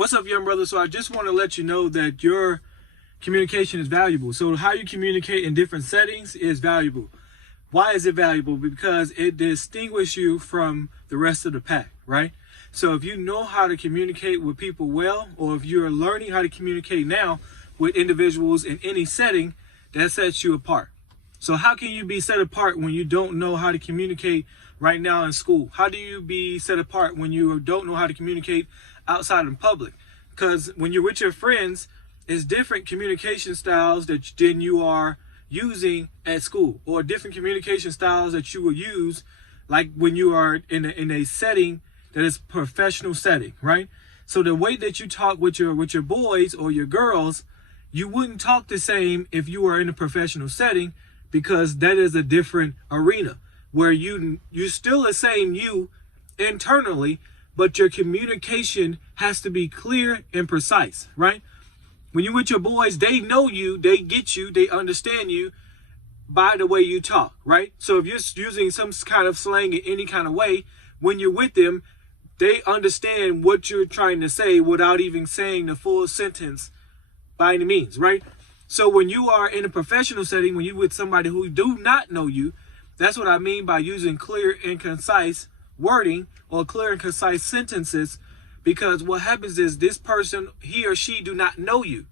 What's up, young brother? So I just want to let you know that your communication is valuable. So how you communicate in different settings is valuable. Why is it valuable? Because it distinguishes you from the rest of the pack, right? So if you know how to communicate with people well, or if you're learning how to communicate now with individuals in any setting, that sets you apart. So how can you be set apart when you don't know how to communicate right now in school? How do you be set apart when you don't know how to communicate outside in public? Because when you're with your friends, it's different communication styles than you are using at school, or different communication styles that you will use like when you are in a setting that is professional setting, right? So the way that you talk with your boys or your girls, you wouldn't talk the same if you were in a professional setting, because that is a different arena where you still the same you internally, but your communication has to be clear and precise, right? When you're with your boys, they know you, they get you, they understand you by the way you talk, right? So if you're using some kind of slang in any kind of way, when you're with them, they understand what you're trying to say without even saying the full sentence by any means, right? So when you are in a professional setting, when you're with somebody who do not know you, that's what I mean by using clear and concise wording or clear and concise sentences. Because what happens is this person, he or she do not know you.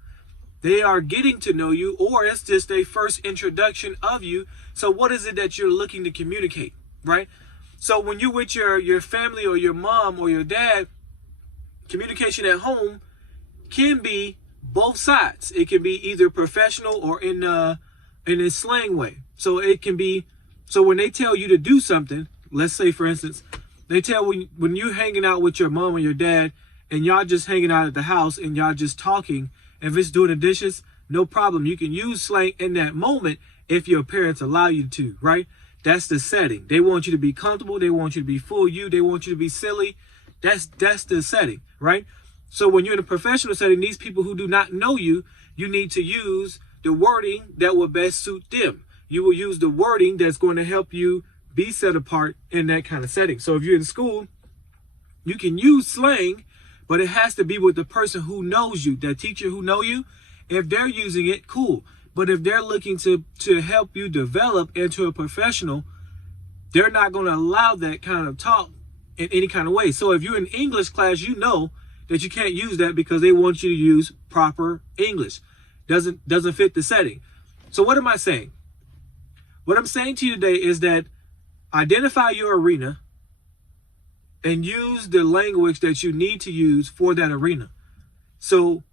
They are getting to know you, or it's just a first introduction of you. So what is it that you're looking to communicate, right? So when you're with your family or your mom or your dad, communication at home can be both sides. It can be either professional or in a slang way. So it can be, so when they tell you to do something, let's say for instance, they tell when you're hanging out with your mom or your dad and y'all just hanging out at the house and y'all just talking, if it's doing the dishes, no problem. You can use slang in that moment if your parents allow you to, right? That's the setting. They want you to be comfortable. They want you to be full you. They want you to be silly. That's the setting, right? So when you're in a professional setting, these people who do not know you, you need to use the wording that will best suit them. You will use the wording that's going to help you be set apart in that kind of setting. So if you're in school, you can use slang, but it has to be with the person who knows you, that teacher who know you. If they're using it, cool. But if they're looking to help you develop into a professional, they're not going to allow that kind of talk in any kind of way. So if you're in English class, you know that you can't use that because they want you to use proper English. Doesn't fit the setting. So what am I saying? What I'm saying to you today is that identify your arena and use the language that you need to use for that arena. So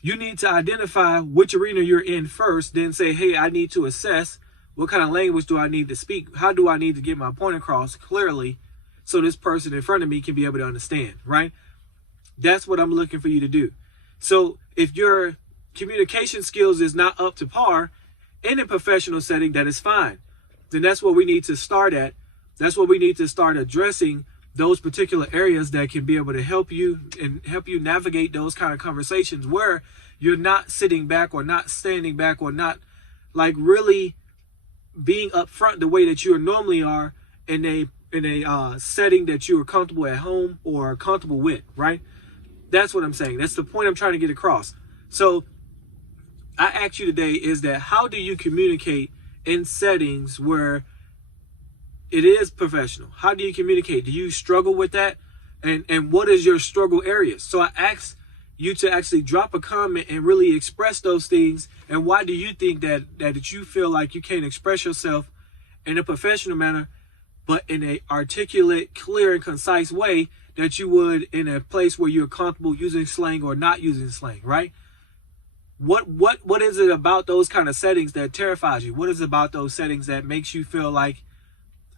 you need to identify which arena you're in first, then say, hey, I need to assess what kind of language do I need to speak? How do I need to get my point across clearly so this person in front of me can be able to understand, right? That's what I'm looking for you to do. So if your communication skills is not up to par in a professional setting, that is fine. Then that's what we need to start at. That's what we need to start addressing, those particular areas that can be able to help you and help you navigate those kind of conversations where you're not sitting back or not standing back or not like really being upfront the way that you normally are in a setting that you are comfortable at home or comfortable with, right? That's what I'm saying. That's the point I'm trying to get across. So I ask you today is that how do you communicate in settings where it is professional? How do you communicate? Do you struggle with that? And what is your struggle areas? So I ask you to actually drop a comment and really express those things. And why do you think that you feel like you can't express yourself in a professional manner, but in a articulate, clear, and concise way that you would in a place where you're comfortable using slang or not using slang, right? What is it about those kind of settings that terrifies you? What is it about those settings that makes you feel like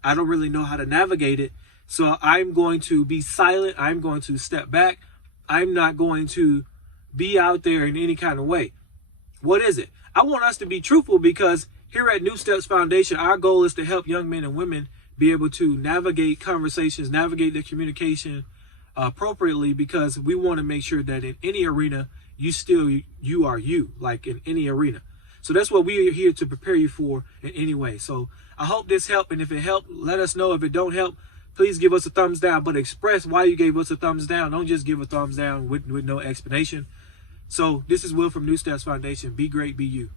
I don't really know how to navigate it? So I'm going to be silent. I'm going to step back. I'm not going to be out there in any kind of way. What is it? I want us to be truthful, because here at New Steps Foundation, our goal is to help young men and women be able to navigate conversations, navigate their communication appropriately, because we want to make sure that in any arena, you are you, like in any arena. So that's what we are here to prepare you for in any way. So I hope this helped. And if it helped, let us know. If it don't help, please give us a thumbs down, but express why you gave us a thumbs down. Don't just give a thumbs down with no explanation. So this is Will from New Steps Foundation. Be great, be you.